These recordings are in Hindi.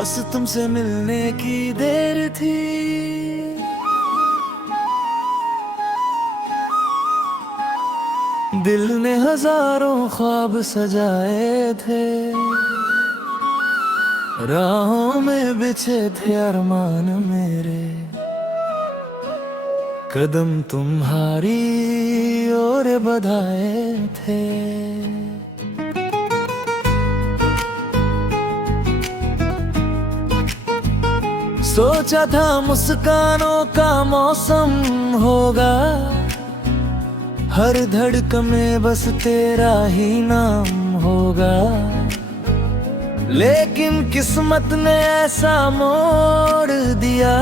बस तुमसे मिलने की देर थी। दिल ने हजारों ख्वाब सजाए थे, राहों में बिछे थे अरमान मेरे। कदम तुम्हारी ओर बढ़ाए थे। सोचा था मुस्कानों का मौसम होगा, हर धड़कन में बस तेरा ही नाम होगा। लेकिन किस्मत ने ऐसा मोड़ दिया,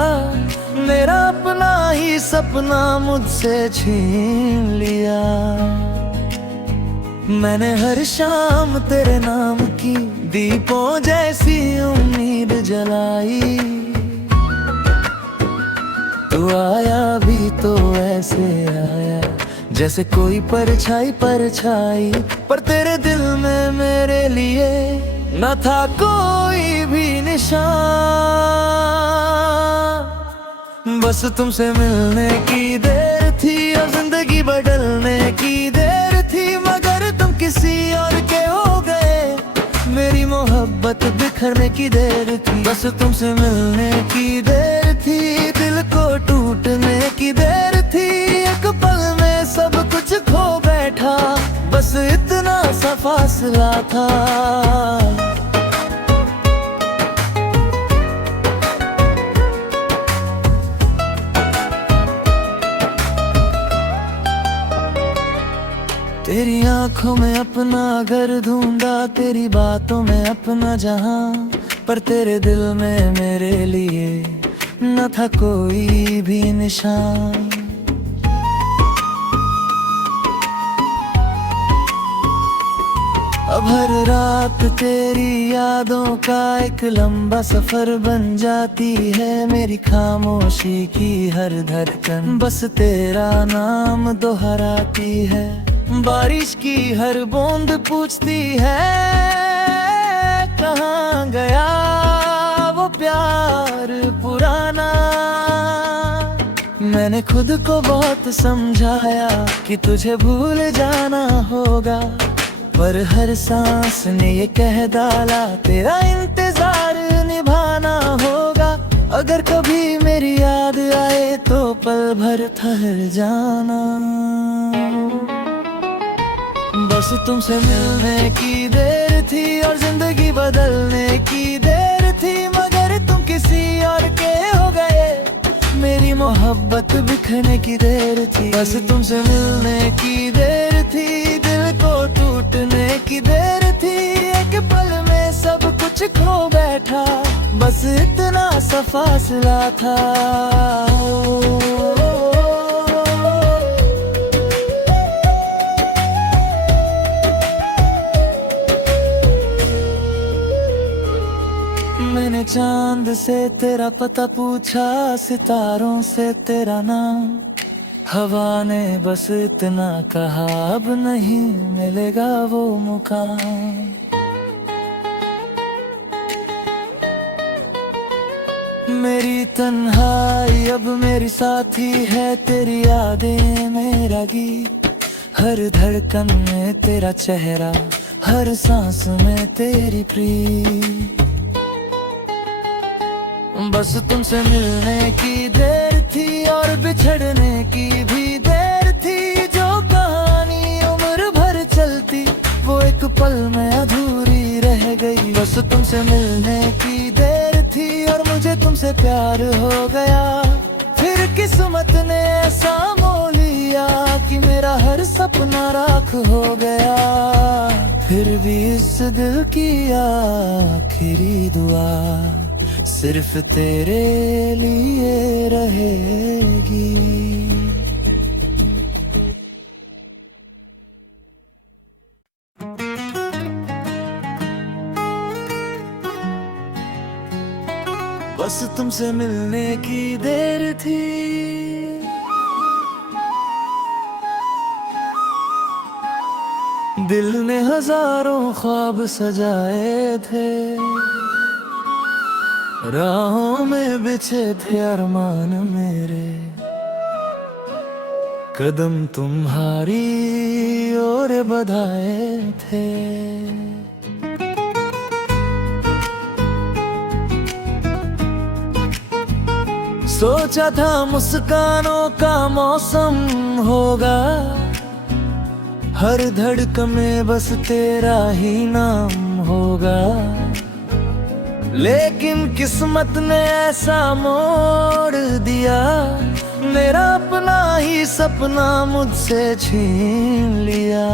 मेरा अपना ही सपना मुझसे छीन लिया। मैंने हर शाम तेरे नाम की दीपों जैसी उम्मीद जलाई। तू आया भी तो ऐसे आया जैसे कोई परछाई परछाई, पर तेरे दिल में मेरे लिए न था कोई भी निशान। बस तुमसे मिलने की देर थी और जिंदगी बदलने की देर थी, मगर तुम किसी और के हो गए। मेरी मोहब्बत बिखरने की देर थी। बस तुमसे मिलने की देर थी, दिल को टूटने की देर थी। एक पल में सब कुछ खो बैठा, बस इतना सा फासला था। तेरी आंखों में अपना घर ढूंढा, तेरी बातों में अपना जहां, पर तेरे दिल में मेरे लिए न था कोई भी निशान। अब हर रात तेरी यादों का एक लंबा सफर बन जाती है। मेरी खामोशी की हर धड़कन बस तेरा नाम दोहराती है। बारिश की हर बूंद पूछती है, कहाँ गया वो प्यार पुराना। मैंने खुद को बहुत समझाया कि तुझे भूल जाना होगा, पर हर सांस ने ये कह डाला तेरा इंतजार निभाना होगा। अगर कभी मेरी याद आए तो पल भर ठहर जाना। बस तुमसे मिलने की देर थी और जिंदगी बदलने की देर थी, मगर तुम किसी और के हो गए। मेरी मोहब्बत बिखरने की देर थी। बस तुमसे मिलने की देर थी, दिल को टूटने की देर थी। एक पल में सब कुछ खो बैठा, बस इतना सा फासला था। मैंने चांद से तेरा पता पूछा, सितारों से तेरा नाम। हवा ने बस इतना कहा, अब नहीं मिलेगा वो मुकाम। मेरी तन्हाई अब मेरी साथी है, तेरी यादें मेरा गीत। हर धड़कन में तेरा चेहरा, हर सांस में तेरी प्रीत। बस तुमसे मिलने की देर थी और बिछड़ने की भी देर थी। जो कहानी उम्र भर चलती, वो एक पल में अधूरी रह गई। बस तुमसे मिलने की देर थी और मुझे तुमसे प्यार हो गया। फिर किस्मत ने ऐसा मोह लिया कि मेरा हर सपना राख हो गया। फिर भी इस दिल की आखिरी दुआ सिर्फ तेरे लिए रहेगी। बस तुमसे मिलने की देर थी। दिल ने हजारों ख्वाब सजाए थे, राहों में बिछे थे अरमान मेरे, कदम तुम्हारी ओर बधाए थे। सोचा था मुस्कानों का मौसम होगा, हर धड़कन में बस तेरा ही नाम होगा। लेकिन किस्मत ने ऐसा मोड़ दिया, मेरा अपना ही सपना मुझसे छीन लिया।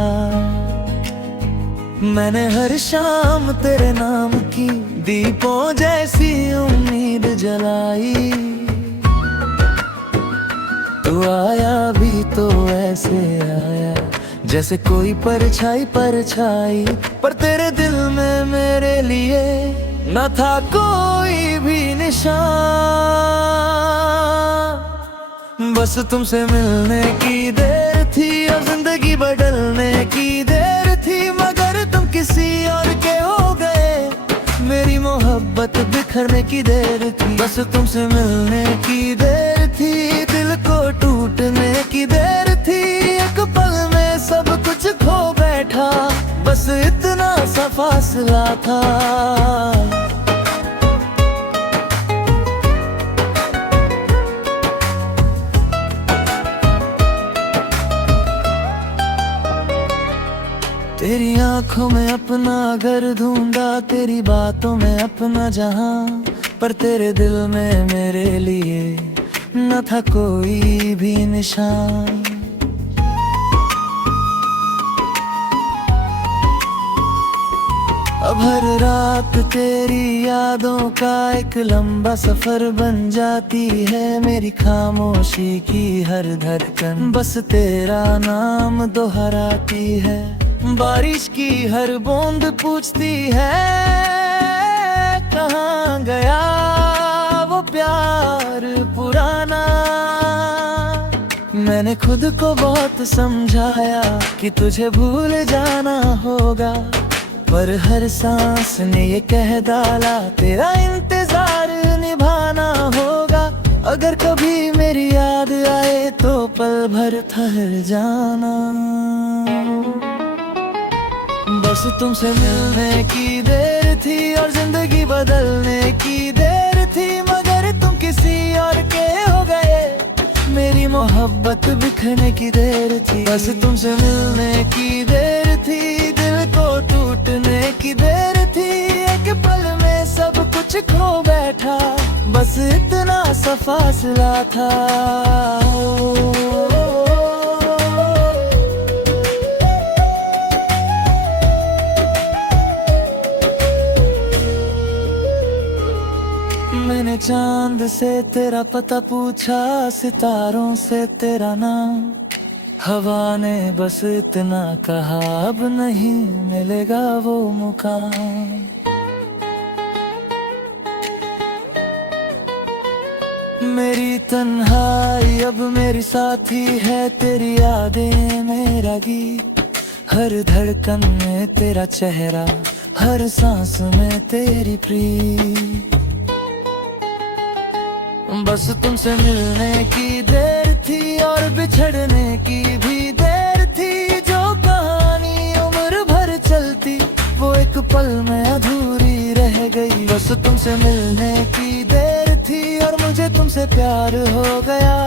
मैंने हर शाम तेरे नाम की दीपों जैसी उम्मीद जलाई, तू आया भी तो ऐसे आया जैसे कोई परछाई परछाई, पर तेरे दिल में मेरे लिए न था कोई भी निशान। बस तुमसे मिलने की देर थी और जिंदगी बदलने की देर थी, मगर तुम किसी और के हो गए, मेरी मोहब्बत बिखरने की देर थी। बस तुमसे मिलने की देर थी, दिल को टूटने की देर थी। एक पल में सब कुछ खो बैठा, बस इतना सा फासला था। तेरी आंखों में अपना घर ढूंढा, तेरी बातों में अपना जहां, पर तेरे दिल में मेरे लिए न था कोई भी निशान। अब हर रात तेरी यादों का एक लंबा सफर बन जाती है, मेरी खामोशी की हर धड़कन बस तेरा नाम दोहराती है। बारिश की हर बूंद पूछती है, कहाँ गया वो प्यार पुराना। मैंने खुद को बहुत समझाया कि तुझे भूल जाना होगा, पर हर सांस ने ये कह डाला तेरा इंतजार निभाना होगा। अगर कभी मेरी याद आए तो पल भर ठहर जाना। बस तुमसे मिलने की देर थी और जिंदगी बदलने की देर थी, मगर तुम किसी और के हो गए, मेरी मोहब्बत बिखरने की देर थी। बस तुमसे मिलने की देर थी, दिल को टूटने की देर थी। एक पल में सब कुछ खो बैठा, बस इतना सा फासला था। मैंने चांद से तेरा पता पूछा, सितारों से तेरा नाम, हवा ने बस इतना कहा अब नहीं मिलेगा वो मुकाम। मेरी तन्हाई अब मेरी साथी है, तेरी यादें मेरा गीत, हर धड़कन में तेरा चेहरा, हर सांस में तेरी प्रीत। बस तुमसे मिलने की देर थी और बिछड़ने की भी देर थी, जो कहानी उम्र भर चलती वो एक पल में अधूरी रह गई। बस तुमसे मिलने की देर थी और मुझे तुमसे प्यार हो गया,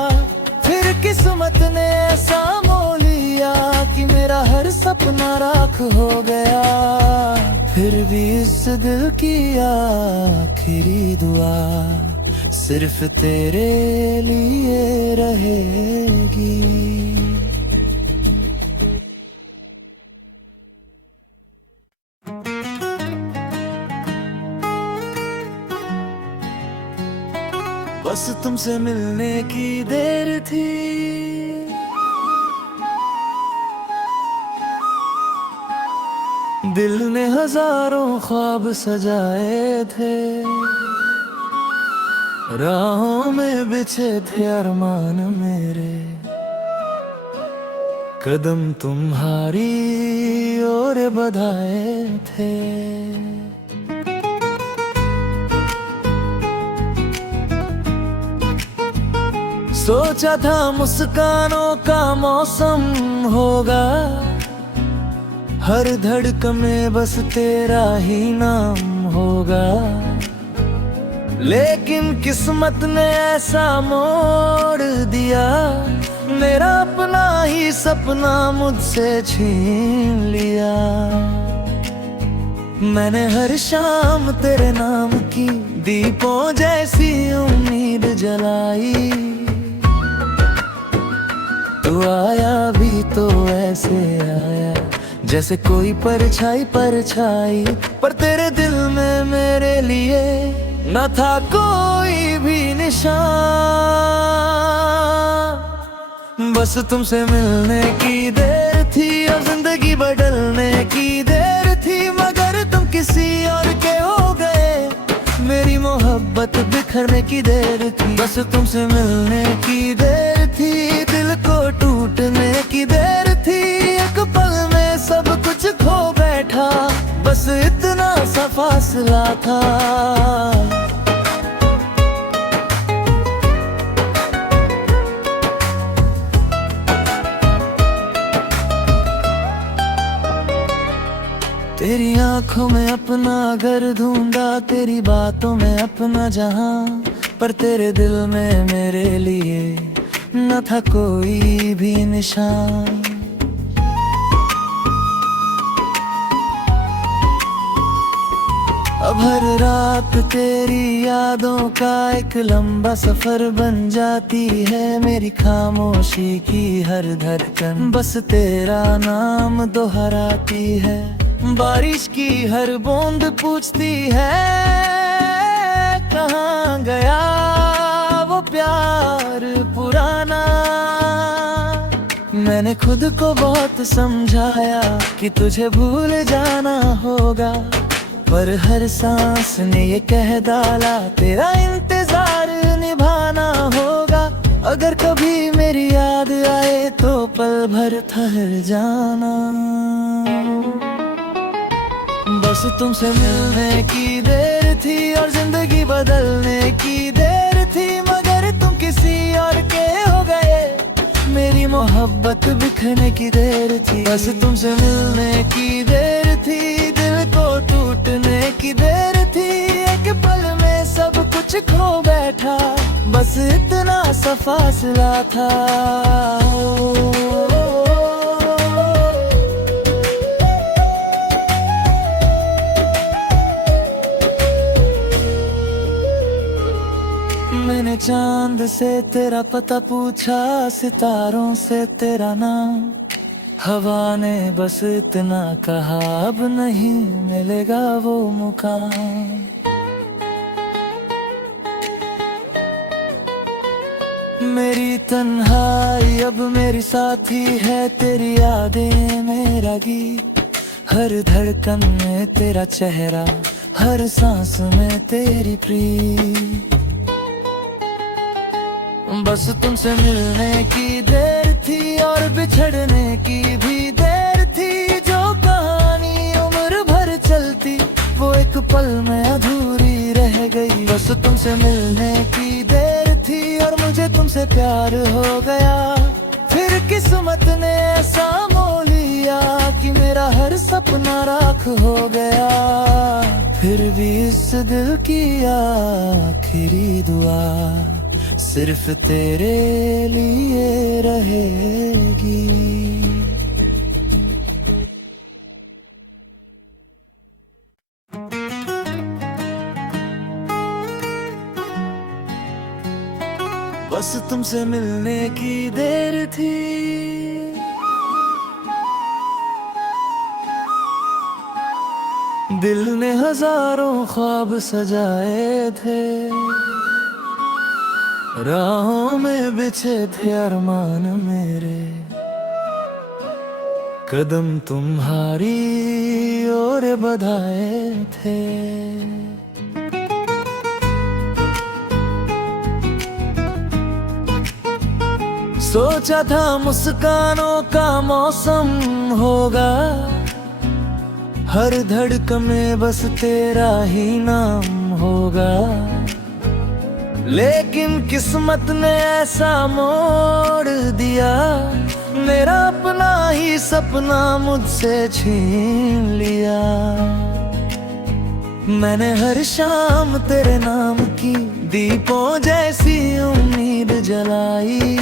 फिर किस्मत ने ऐसा मोल लिया कि मेरा हर सपना राख हो गया। फिर भी इस दिल की आखिरी दुआ सिर्फ तेरे लिए रहेगी। बस तुमसे मिलने की देर थी, दिल ने हजारों ख्वाब सजाए थे, राहों में बिछे थे अरमान मेरे, कदम तुम्हारी ओर बधाए थे। सोचा था मुस्कानों का मौसम होगा, हर धड़कन में बस तेरा ही नाम होगा। लेकिन किस्मत ने ऐसा मोड़ दिया, मेरा अपना ही सपना मुझसे छीन लिया। मैंने हर शाम तेरे नाम की दीपों जैसी उम्मीद जलाई, तू आया भी तो ऐसे आया जैसे कोई परछाई परछाई, पर तेरे दिल में मेरे लिए न था कोई भी निशान। बस तुमसे मिलने की देर थी और जिंदगी बदलने की देर थी, मगर तुम किसी और के हो गए, मेरी मोहब्बत बिखरने की देर थी। बस तुमसे मिलने की देर थी, दिल को टूटने की देर थी, एक पल में सब कुछ खो बैठा, बस इतना सा फासला था। तेरी आंखों में अपना घर ढूंढा, तेरी बातों में अपना जहां, पर तेरे दिल में मेरे लिए न था कोई भी निशान। अब हर रात तेरी यादों का एक लंबा सफर बन जाती है, मेरी खामोशी की हर धड़कन बस तेरा नाम दोहराती है। बारिश की हर बूंद पूछती है, कहाँ गया वो प्यार पुराना। मैंने खुद को बहुत समझाया कि तुझे भूल जाना होगा, पर हर सांस ने ये कह डाला तेरा इंतजार निभाना होगा। अगर कभी मेरी याद आए तो पल भर ठहर जाना। बस तुमसे मिलने की देर थी और जिंदगी बदलने की देर थी, मगर तुम किसी और के हो गए, मेरी मोहब्बत बिखरने की देर थी। बस तुमसे मिलने की देर थी, दिल को टूटने की देर थी, एक पल में सब कुछ खो बैठा, बस इतना सा फासला था। मैंने चांद से तेरा पता पूछा, सितारों से तेरा नाम, हवा ने बस इतना कहा अब नहीं मिलेगा वो मुकाम। मेरी तन्हाई अब मेरी साथी है, तेरी यादें मेरा गीत, हर धड़कन में तेरा चेहरा, हर सांस में तेरी प्रीत। बस तुमसे मिलने की देर थी और बिछड़ने की भी देर थी, जो कहानी उम्र भर चलती वो एक पल में अधूरी रह गई। बस तुमसे मिलने की देर थी और मुझे तुमसे प्यार हो गया, फिर किस्मत ने ऐसा मोह लिया कि मेरा हर सपना राख हो गया। फिर भी इस दिल की आखिरी दुआ सिर्फ तेरे लिए रहेगी। बस तुमसे मिलने की देर थी, दिल ने हजारों ख्वाब सजाए थे, राहों में बिछे थे अरमान मेरे, कदम तुम्हारी ओर बढ़ाए थे। सोचा था मुस्कानों का मौसम होगा, हर धड़कन में बस तेरा ही नाम होगा। लेकिन किस्मत ने ऐसा मोड़ दिया, मेरा अपना ही सपना मुझसे छीन लिया। मैंने हर शाम तेरे नाम की दीपों जैसी उम्मीद जलाई,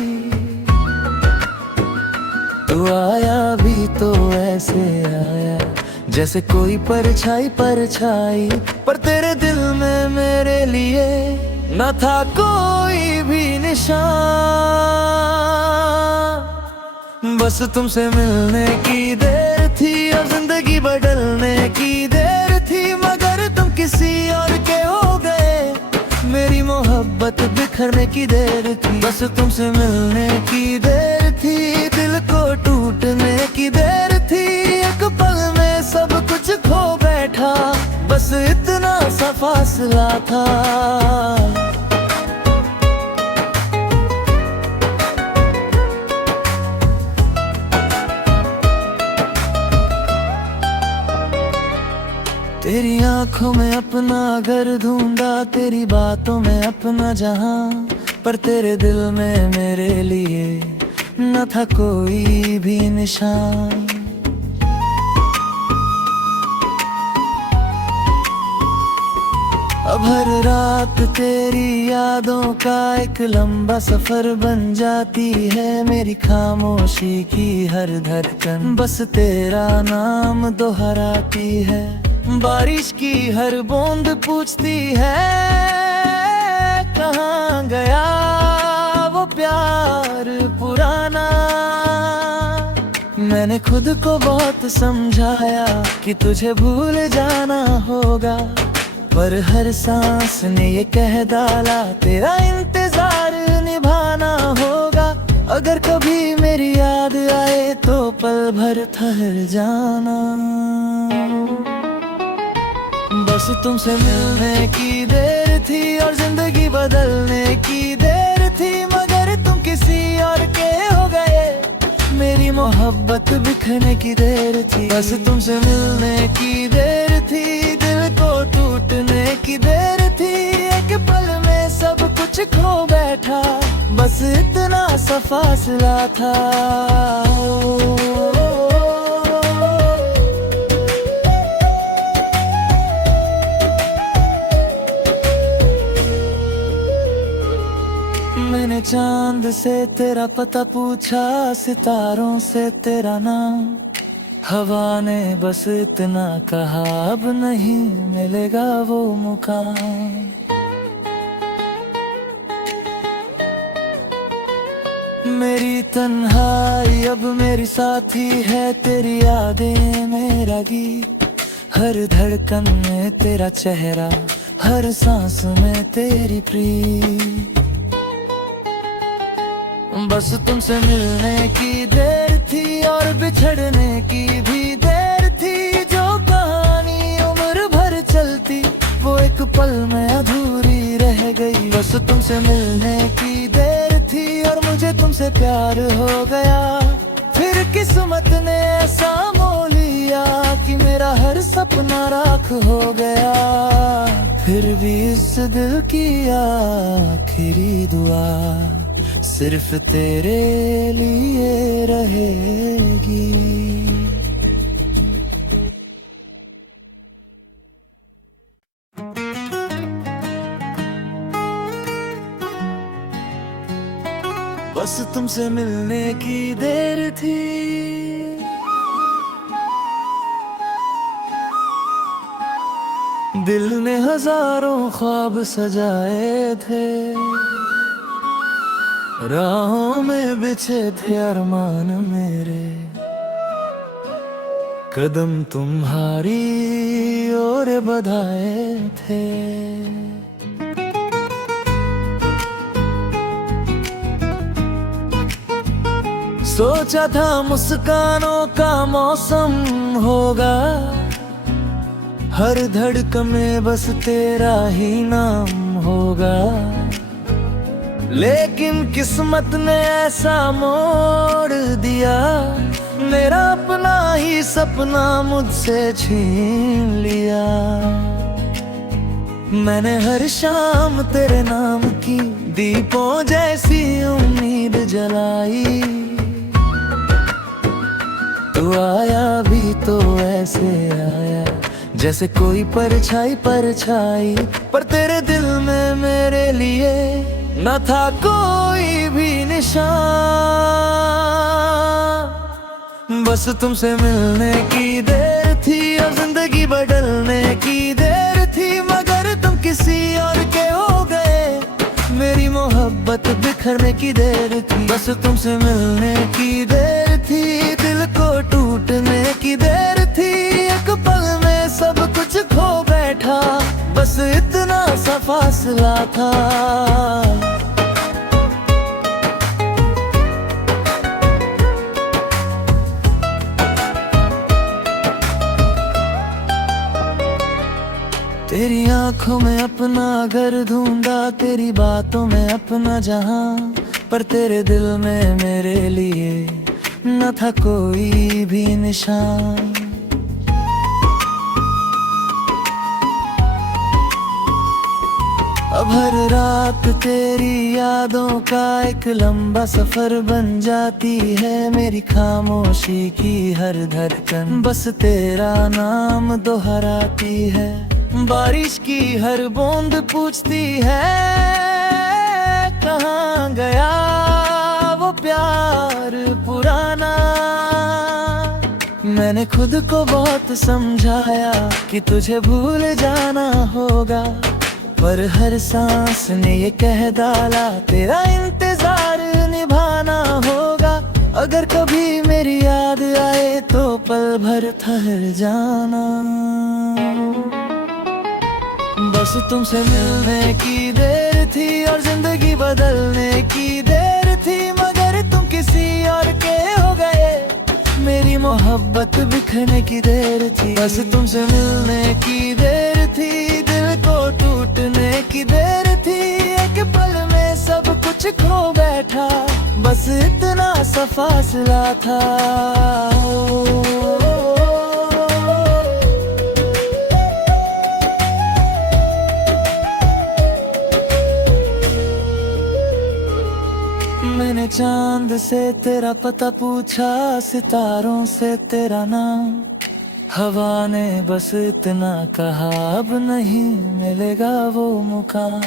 तू आया भी तो ऐसे आया जैसे कोई परछाई परछाई, पर तेरे दिल में मेरे लिए न था कोई भी निशान। बस तुमसे मिलने की देर थी और जिंदगी बदलने की देर थी, मगर तुम किसी और के हो गए, मेरी मोहब्बत बिखरने की देर थी। बस तुमसे मिलने की देर थी, दिल को टूटने की देर थी, एक पल में सब कुछ खो बैठा, बस इतना सा फासला था। तेरी आंखों में अपना घर ढूंढा, तेरी बातों में अपना जहां, पर तेरे दिल में मेरे लिए न था कोई भी निशान। अब हर रात तेरी यादों का एक लंबा सफर बन जाती है, मेरी खामोशी की हर धड़कन बस तेरा नाम दोहराती है। बारिश की हर बूंद पूछती है, कहाँ गया वो प्यार पुराना। मैंने खुद को बहुत समझाया कि तुझे भूल जाना होगा, पर हर सांस ने ये कह डाला तेरा इंतजार निभाना होगा। अगर कभी मेरी याद आए तो पल भर ठहर जाना। बस तुमसे मिलने की देर थी और जिंदगी बदलने की देर थी, मगर तुम किसी और के हो गए, मेरी मोहब्बत बिखरने की देर थी। बस तुमसे मिलने की देर थी, दिल को टूटने की देर थी, एक पल में सब कुछ खो बैठा, बस इतना सा फासला था। मैंने चांद से तेरा पता पूछा, सितारों से तेरा नाम, हवा ने बस इतना कहा अब नहीं मिलेगा वो मुकाम। मेरी तन्हाई अब मेरी साथी है, तेरी यादें मेरा गीत, हर धड़कन में तेरा चेहरा, हर सांस में तेरी प्रीत। बस तुमसे मिलने की देर थी और बिछड़ने की भी देर थी, जो कहानी उम्र भर चलती वो एक पल में अधूरी रह गई। बस तुमसे मिलने की देर थी और मुझे तुमसे प्यार हो गया, फिर किस्मत ने ऐसा मोह लिया कि मेरा हर सपना राख हो गया। फिर भी इस दिल की आखिरी दुआ सिर्फ तेरे लिए रहेगी। बस तुमसे मिलने की देर थी, दिल ने हजारों ख्वाब सजाए थे, राहों में बिछे थे अरमान मेरे, कदम तुम्हारी ओर बढ़ाए थे। सोचा था मुस्कानों का मौसम होगा, हर धड़कन में बस तेरा ही नाम होगा, लेकिन किस्मत ने ऐसा मोड़ दिया, मेरा अपना ही सपना मुझसे छीन लिया। मैंने हर शाम तेरे नाम की दीपों जैसी उम्मीद जलाई। तू आया भी तो ऐसे आया जैसे कोई परछाई परछाई, पर तेरे दिल में मेरे लिए न था कोई भी निशान। बस तुमसे मिलने की देर थी और जिंदगी बदलने की देर थी, मगर तुम किसी और के हो गए, मेरी मोहब्बत बिखरने की देर थी। बस तुमसे मिलने की देर थी, दिल को टूटने की देर थी, एक पल में सब कुछ खो बैठा, बस इतना सा फासला था। तेरी आंखों में अपना घर ढूंढा, तेरी बातों में अपना जहां, पर तेरे दिल में मेरे लिए न था कोई भी निशान। अब हर रात तेरी यादों का एक लंबा सफर बन जाती है, मेरी खामोशी की हर धड़कन बस तेरा नाम दोहराती है। बारिश की हर बूंद पूछती है कहाँ गया वो प्यार पुराना। मैंने खुद को बहुत समझाया कि तुझे भूल जाना होगा, पर हर सांस ने ये कह डाला तेरा इंतजार निभाना होगा। अगर कभी मेरी याद आए तो पल भर ठहर जाना। बस तुमसे मिलने की देर थी और जिंदगी बदलने की देर थी, मगर तुम किसी और के हो गए, मेरी मोहब्बत बिखरने की देर थी। बस तुमसे मिलने की देर थी, दिल को टूटने की देर थी, एक पल में सब कुछ खो बैठा, बस इतना सा फासला था। मैंने चांद से तेरा पता पूछा, सितारों से तेरा नाम, हवा ने बस इतना कहा अब नहीं मिलेगा वो मुकाम।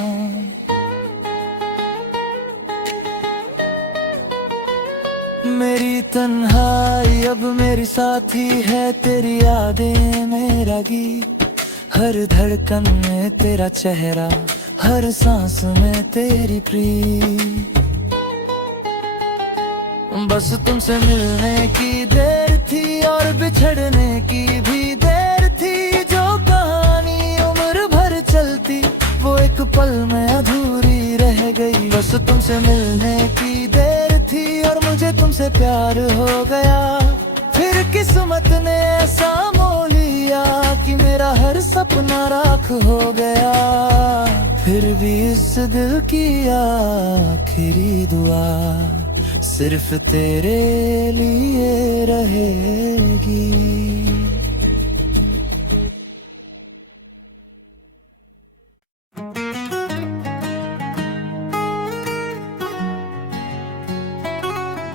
मेरी तन्हाई अब मेरी साथी है, तेरी यादें मेरा गीत, हर धड़कन में तेरा चेहरा, हर सांस में तेरी प्रीत। बस तुमसे मिलने की देर थी और बिछड़ने की भी देर थी, जो कहानी उम्र भर चलती वो एक पल में अधूरी रह गई। बस तुमसे मिलने की देर थी और मुझे तुमसे प्यार हो गया, फिर किस्मत ने ऐसा मोह लिया कि मेरा हर सपना राख हो गया। फिर भी इस दिल की आखिरी दुआ सिर्फ तेरे लिए रहेगी।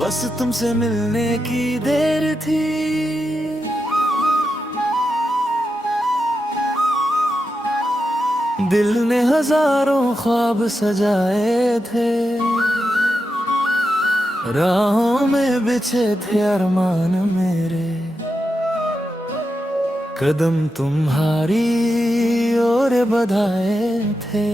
बस तुमसे मिलने की देर थी, दिल ने हजारों ख्वाब सजाए थे, राहों में बिछे थे अरमान मेरे, कदम तुम्हारी ओर बढ़ाए थे।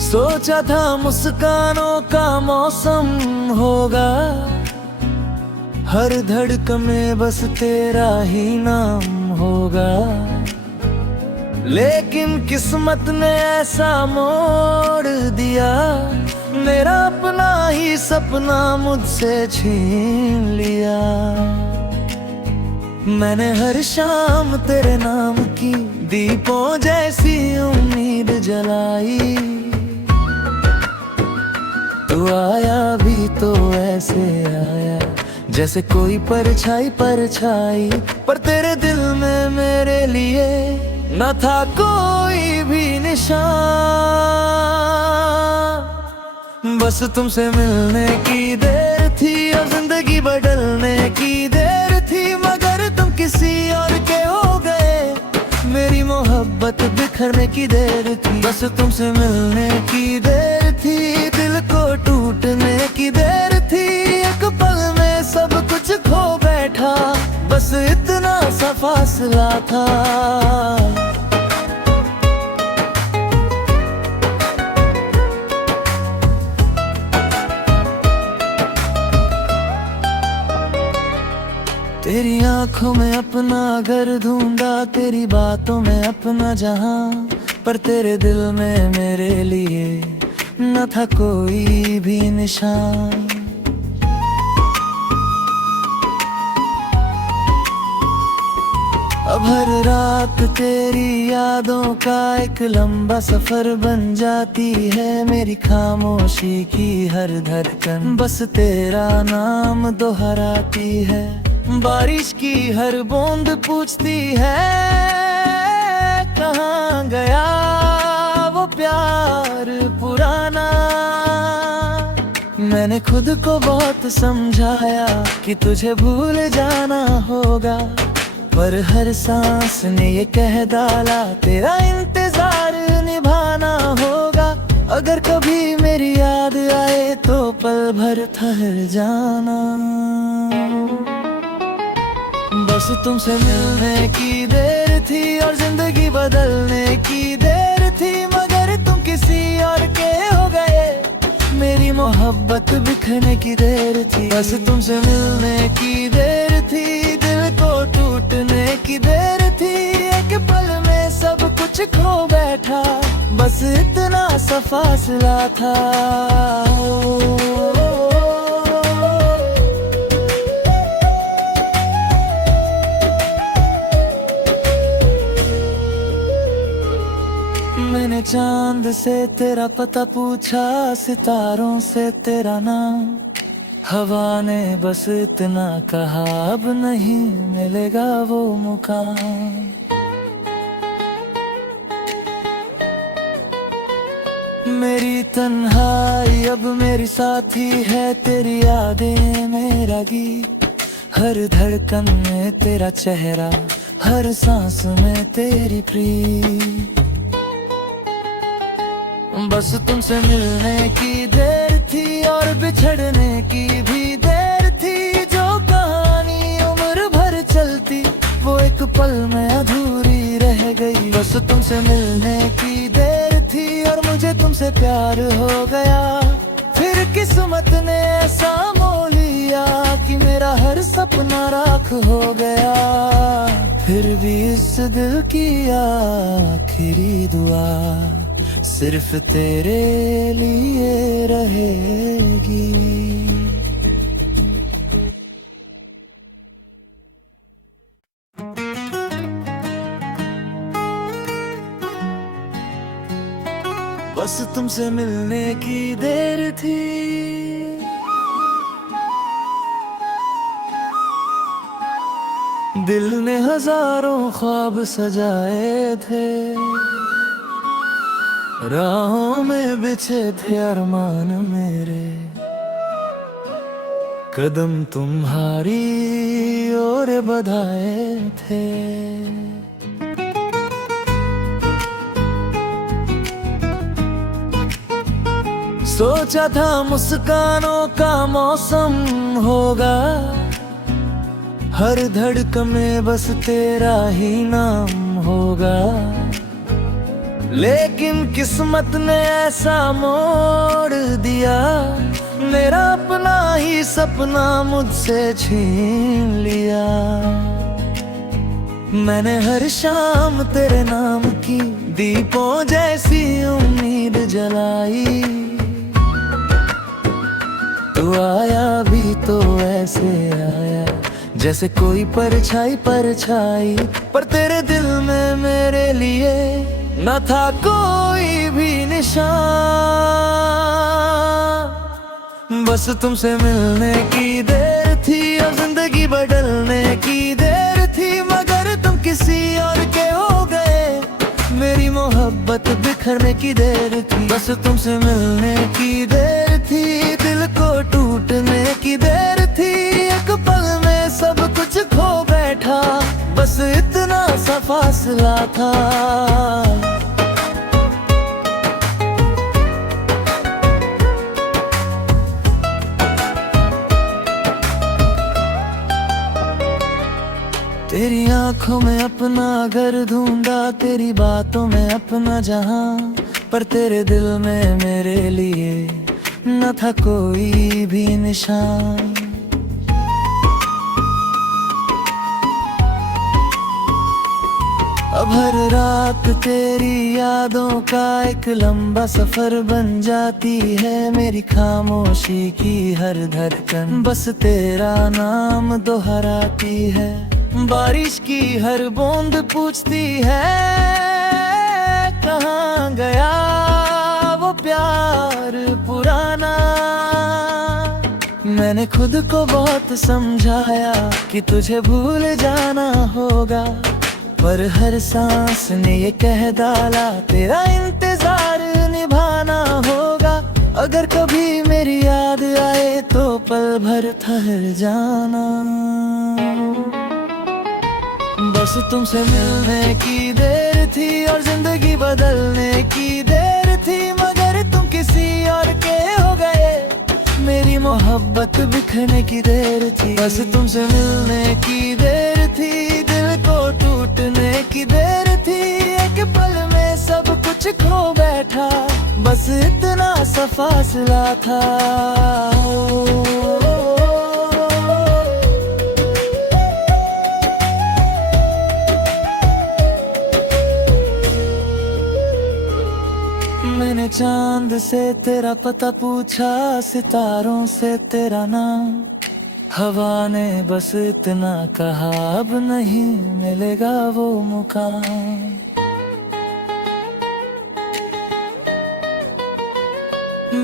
सोचा था मुस्कानों का मौसम होगा, हर धड़कन में बस तेरा ही नाम होगा, लेकिन किस्मत ने ऐसा मोड़ दिया, मेरा अपना ही सपना मुझसे छीन लिया। मैंने हर शाम तेरे नाम की दीपों जैसी उम्मीद जलाई। तू आया भी तो ऐसे आया जैसे कोई परछाई परछाई, पर तेरे दिल में मेरे लिए न था कोई भी निशान। बस तुमसे मिलने की देर थी और जिंदगी बदलने की देर थी, मगर तुम किसी और के हो गए, मेरी मोहब्बत बिखरने की देर थी। बस तुमसे मिलने की देर थी, दिल को टूटने की देर थी, एक पल में सब कुछ खो बैठा, बस इतना सा फासला था। तेरी आंखों में अपना घर ढूंढा, तेरी बातों में अपना जहां, पर तेरे दिल में मेरे लिए न था कोई भी निशान। अब हर रात तेरी यादों का एक लंबा सफर बन जाती है, मेरी खामोशी की हर धड़कन बस तेरा नाम दोहराती है। बारिश की हर बूंद पूछती है, कहाँ गया वो प्यार पुराना। मैंने खुद को बहुत समझाया कि तुझे भूल जाना होगा, पर हर सांस ने ये कह डाला, तेरा इंतजार निभाना होगा। अगर कभी मेरी याद आए तो पल भर ठहर जाना। बस तुमसे मिलने की देर थी और जिंदगी बदलने की देर थी, मगर तुम किसी और के हो गए, मेरी मोहब्बत बिखरने की देर थी। बस तुमसे मिलने की देर थी, दिल को टूटने की देर थी, एक पल में सब कुछ खो बैठा, बस इतना सा फासला था। मैंने चांद से तेरा पता पूछा, सितारों से तेरा नाम, हवा ने बस इतना कहा, अब नहीं मिलेगा वो मुकाम। मेरी तन्हाई अब मेरी साथी है, तेरी यादें मेरा गीत, हर धड़कन में तेरा चेहरा, हर सांस में तेरी प्रीत। बस तुमसे मिलने की देर थी और बिछड़ने की भी देर थी, जो कहानी उम्र भर चलती वो एक पल में अधूरी रह गई। बस तुमसे मिलने की देर थी और मुझे तुमसे प्यार हो गया, फिर किस्मत ने ऐसा मोह लिया कि मेरा हर सपना राख हो गया। फिर भी इस दिल की आखिरी दुआ सिर्फ तेरे लिए रहेगी। बस तुमसे मिलने की देर थी, दिल ने हजारों ख्वाब सजाए थे, राहों में बिछे थे अरमान मेरे, कदम तुम्हारी ओर बढ़ाए थे। सोचा था मुस्कानों का मौसम होगा, हर धड़कन में बस तेरा ही नाम होगा, लेकिन किस्मत ने ऐसा मोड़ दिया, मेरा अपना ही सपना मुझसे छीन लिया। मैंने हर शाम तेरे नाम की दीपों जैसी उम्मीद जलाई, तू आया भी तो ऐसे आया जैसे कोई परछाई परछाई, पर तेरे दिल में मेरे लिए न था कोई भी निशान। बस तुमसे मिलने की देर थी और जिंदगी बदलने की देर थी, मगर तुम किसी और के हो गए। मेरी मोहब्बत बिखरने की देर थी, बस तुमसे मिलने की देर थी। दिल को टूटने की देर थी, एक पल में सब कुछ खो बैठा, बस इतना सा फासला था। तेरी आंखों में अपना घर ढूंढा, तेरी बातों में अपना जहां, पर तेरे दिल में मेरे लिए न था कोई भी निशान। अब हर रात तेरी यादों का एक लंबा सफर बन जाती है। मेरी खामोशी की हर धड़कन बस तेरा नाम दोहराती है। बारिश की हर बूंद पूछती है, कहाँ गया वो प्यार पुराना। मैंने खुद को बहुत समझाया कि तुझे भूल जाना होगा, पर हर सांस ने ये कह डाला तेरा इंतजार निभाना होगा। अगर कभी मेरी याद आए तो पल भर ठहर जाना। बस तुमसे मिलने की देर थी और जिंदगी बदलने की देर थी, मगर तुम किसी और के हो गए। मेरी मोहब्बत बिखरने की देर थी, बस तुमसे मिलने की देर थी। दिल को टूटने की देर थी, एक पल में सब कुछ खो बैठा, बस इतना सा फासला था। मैंने चांद से तेरा पता पूछा, सितारों से तेरा नाम, हवा ने बस इतना कहा अब नहीं मिलेगा वो मुकाम।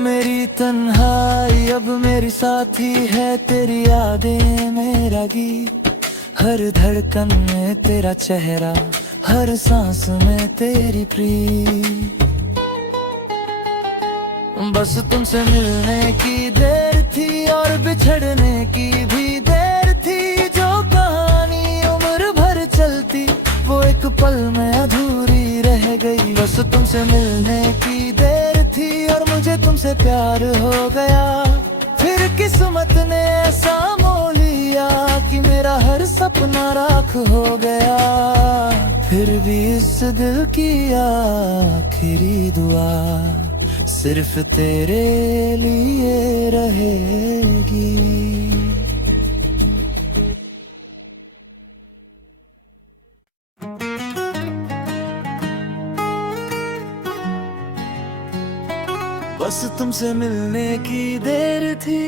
मेरी तन्हाई अब मेरी साथी है, तेरी यादें मेरा गीत, हर धड़कन में तेरा चेहरा, हर सांस में तेरी प्रीत। बस तुमसे मिलने की देर थी और बिछड़ने की भी देर थी। जो कहानी उम्र भर चलती वो एक पल में अधूरी रह गई। बस तुमसे मिलने की देर थी और मुझे तुमसे प्यार हो गया। फिर किस्मत ने ऐसा मोह लिया कि मेरा हर सपना राख हो गया। फिर भी इस दिल की आखिरी दुआ सिर्फ तेरे लिए रहेगी। बस तुमसे मिलने की देर थी,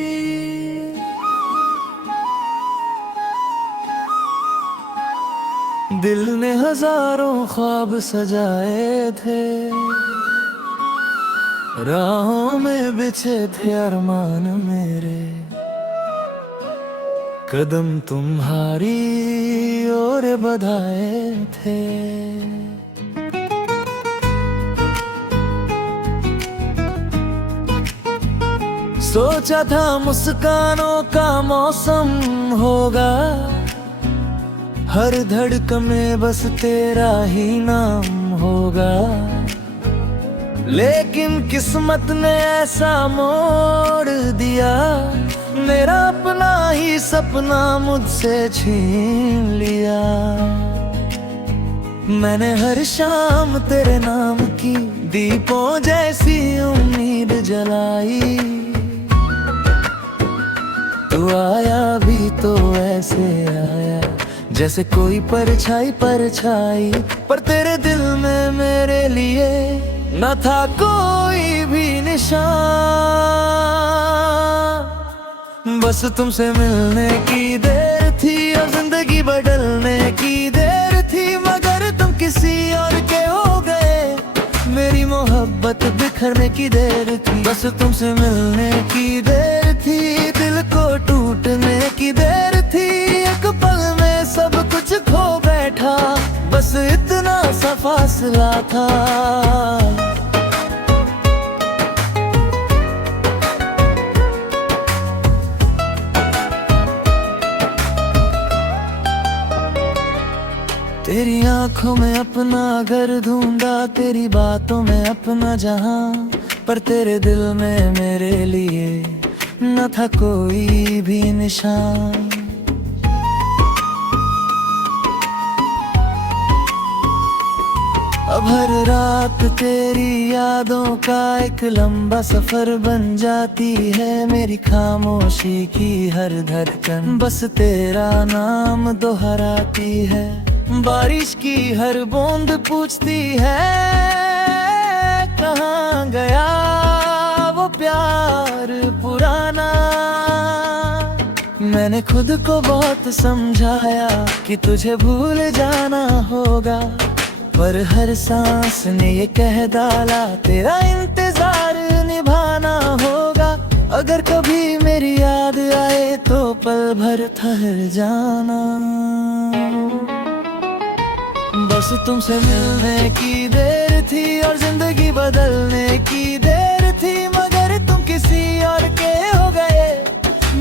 दिल ने हजारों ख्वाब सजाए थे, राहों में बिछे थे अरमान मेरे, कदम तुम्हारी ओर बढ़ाए थे। सोचा था मुस्कानों का मौसम होगा, हर धड़कन में बस तेरा ही नाम होगा। लेकिन किस्मत ने ऐसा मोड़ दिया, मेरा अपना ही सपना मुझसे छीन लिया। मैंने हर शाम तेरे नाम की दीपों जैसी उम्मीद जलाई। तू आया भी तो ऐसे आया जैसे कोई परछाई परछाई, पर तेरे दिल में मेरे लिए न था कोई भी निशान। बस तुमसे मिलने की देर थी और जिंदगी बदलने की देर थी, मगर तुम किसी और के हो गए। मेरी मोहब्बत बिखरने की देर थी, बस तुमसे मिलने की देर थी, दिल को टूटने की देर थी। एक पल में सब कुछ खो बैठा, बस इतना सा फासला था। तेरी आंखों में अपना घर ढूंढा, तेरी बातों में अपना जहां, पर तेरे दिल में मेरे लिए न था कोई भी निशान। अब हर रात तेरी यादों का एक लंबा सफर बन जाती है, मेरी खामोशी की हर धड़कन बस तेरा नाम दोहराती है। बारिश की हर बूंद पूछती है, कहाँ गया वो प्यार पुराना। मैंने खुद को बहुत समझाया कि तुझे भूल जाना होगा, पर हर सांस ने ये कह डाला तेरा इंतजार निभाना होगा। अगर कभी मेरी याद आए तो पल भर ठहर जाना, बस तुमसे मिलने की देर थी और जिंदगी बदलने की देर थी, मगर तुम किसी और के हो गए,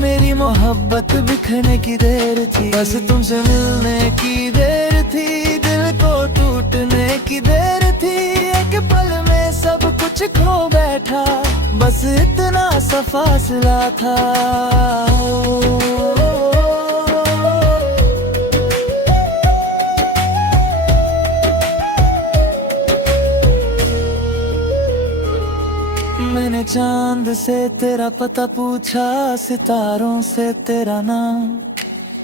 मेरी मोहब्बत बिखरने की देर थी। बस तुमसे मिलने की देर थी, दिल को टूटने की देर थी, एक पल में सब कुछ खो बैठा, बस इतना सा फासला था। मैंने चांद से तेरा पता पूछा, सितारों से तेरा नाम,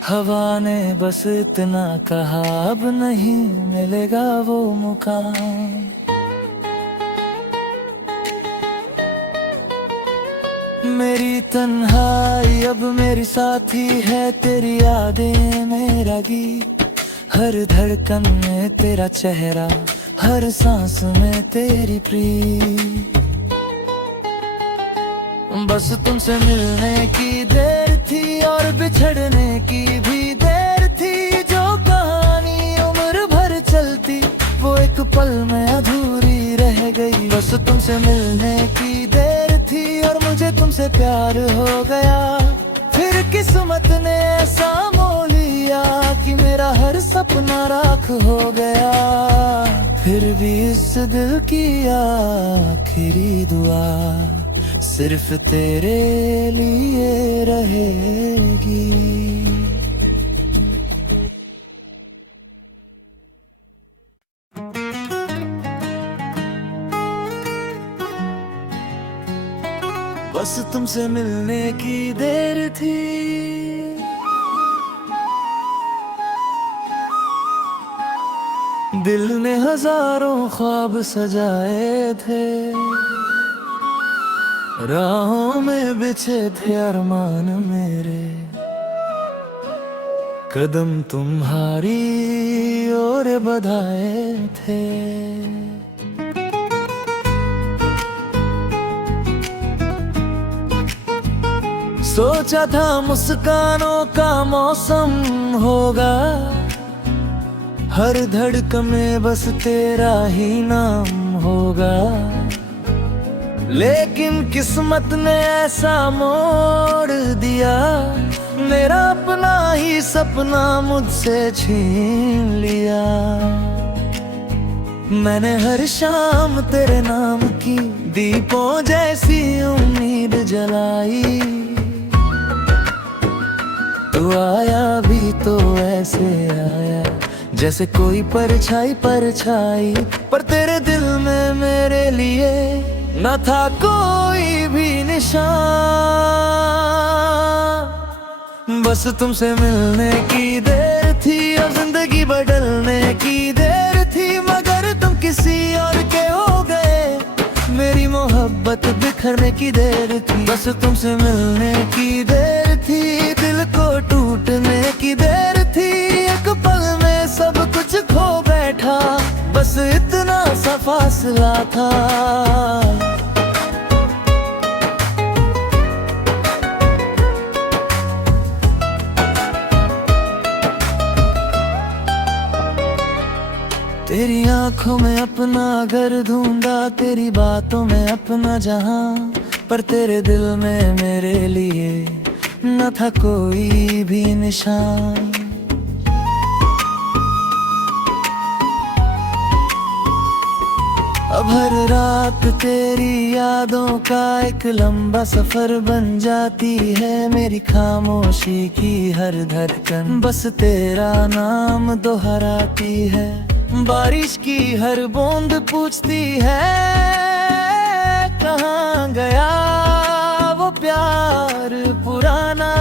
हवा ने बस इतना कहा अब नहीं मिलेगा वो मुकाम। मेरी तन्हाई अब मेरी साथी है, तेरी यादें मेरा गीत, हर धड़कन में तेरा चेहरा, हर सांस में तेरी प्रीत। बस तुमसे मिलने की देर थी और बिछड़ने की भी देर थी, जो कहानी उम्र भर चलती वो एक पल में अधूरी रह गई। बस तुमसे मिलने की देर थी और मुझे तुमसे प्यार हो गया, फिर किस्मत ने ऐसा मोल लिया कि मेरा हर सपना राख हो गया। फिर भी इस दिल की आखिरी दुआ सिर्फ तेरे लिए रहेगी। बस तुमसे मिलने की देर थी, दिल ने हजारों ख्वाब सजाए थे, राहों में बिछे थे अरमान मेरे, कदम तुम्हारी ओर बढ़ाए थे। सोचा था मुस्कानों का मौसम होगा, हर धड़कन में बस तेरा ही नाम होगा, लेकिन किस्मत ने ऐसा मोड़ दिया, मेरा अपना ही सपना मुझसे छीन लिया। मैंने हर शाम तेरे नाम की दीपों जैसी उम्मीद जलाई, तू आया भी तो ऐसे आया जैसे कोई परछाई परछाई, पर तेरे दिल में मेरे लिए न था कोई भी निशान। बस तुमसे मिलने की देर थी और जिंदगी बदलने की देर थी, मगर तुम किसी और के हो गए, मेरी मोहब्बत बिखरने की देर थी। बस तुमसे मिलने की देर थी, दिल को टूटने की देर थी, एक पल में सब कुछ खो बैठा, बस इतना सा फासला था। तेरी आंखों में अपना घर ढूंढा, तेरी बातों में अपना जहां, पर तेरे दिल में मेरे लिए न था कोई भी निशान। अब हर रात तेरी यादों का एक लंबा सफर बन जाती है। मेरी खामोशी की हर धड़कन बस तेरा नाम दोहराती है। बारिश की हर बूंद पूछती है, कहाँ गया वो प्यार पुराना।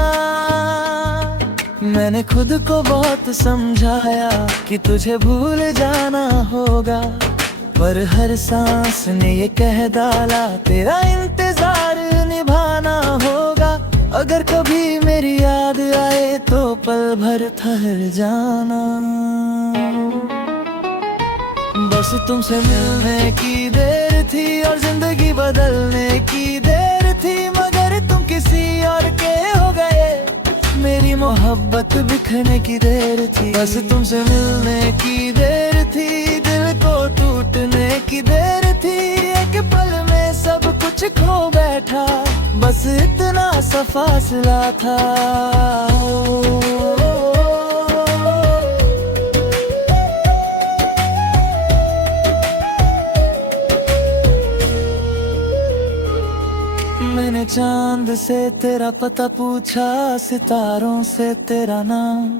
मैंने खुद को बहुत समझाया कि तुझे भूल जाना होगा, पर हर सांस ने ये कह डाला तेरा इंतजार निभाना होगा। अगर कभी मेरी याद आए तो पल भर ठहर जाना। बस तुमसे मिलने की देर थी और जिंदगी बदलने की देर थी, मगर तुम किसी और के हो गए। मेरी मोहब्बत बिखरने की देर थी। बस तुमसे मिलने की देर थी, दिल को टूटने की देर थी। एक पल में सब कुछ खो बैठा, बस इतना सा फासला था। मैंने चांद से तेरा पता पूछा, सितारों से तेरा नाम।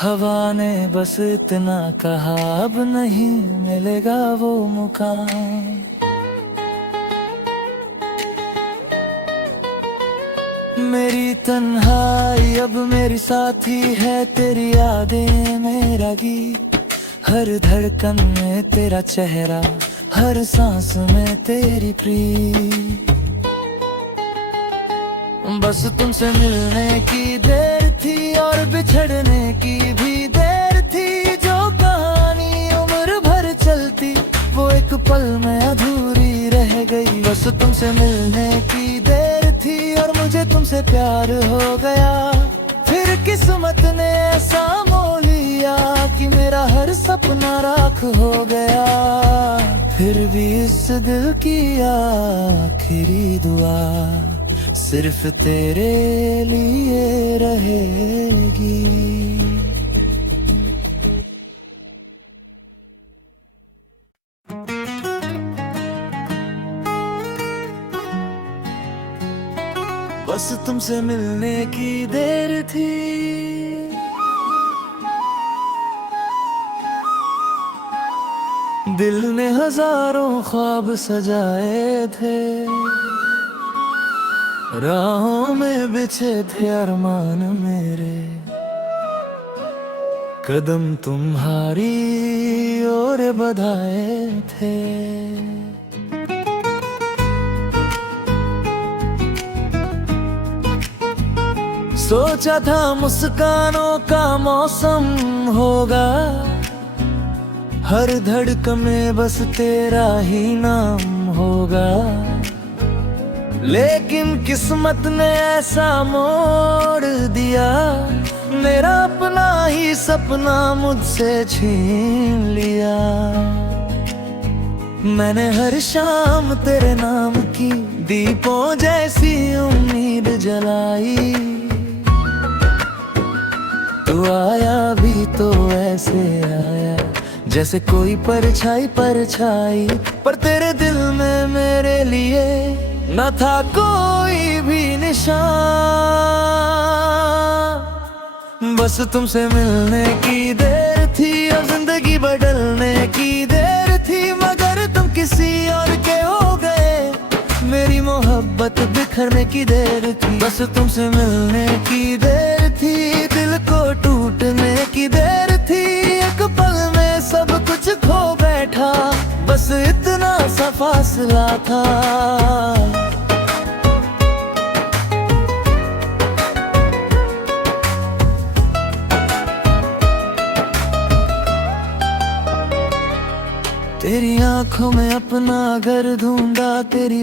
हवा ने बस इतना कहा, अब नहीं मिलेगा वो मुकाम। मेरी तन्हाई अब मेरी साथी है, तेरी यादें मेरा गीत। हर धड़कन में तेरा चेहरा, हर सांस में तेरी प्रीत। बस तुमसे मिलने की देर थी और बिछड़ने की भी देर थी। जो कहानी उम्र भर चलती, वो एक पल में अधूरी रह गई। बस तुमसे मिलने की देर थी और मुझे तुमसे प्यार हो गया। फिर किस्मत ने ऐसा मोह लिया कि मेरा हर सपना राख हो गया। फिर भी इस दिल की आखिरी दुआ सिर्फ तेरे लिए रहेगी। बस तुमसे मिलने की देर थी। दिल ने हजारों ख्वाब सजाए थे, राहों में बिछे थे अरमान मेरे। कदम तुम्हारी ओर बढ़ाए थे। सोचा था मुस्कानों का मौसम होगा, हर धड़कन में बस तेरा ही नाम होगा। लेकिन किस्मत ने ऐसा मोड़ दिया, मेरा अपना ही सपना मुझसे छीन लिया। मैंने हर शाम तेरे नाम की दीपों जैसी उम्मीद जलाई। तू आया भी तो ऐसे आया जैसे कोई परछाई परछाई, पर तेरे दिल में मेरे लिए न था कोई भी निशान। बस तुमसे मिलने की देर थी और जिंदगी बदलने की देर थी, मगर तुम किसी और के हो गए। मेरी मोहब्बत बिखरने की देर थी। बस तुमसे मिलने की देर थी, दिल को टूटने की देर थी। एक पल में सब कुछ खो बैठा, बस इतना सा फासला था। आंखों में अपना घर ढूंढा तेरी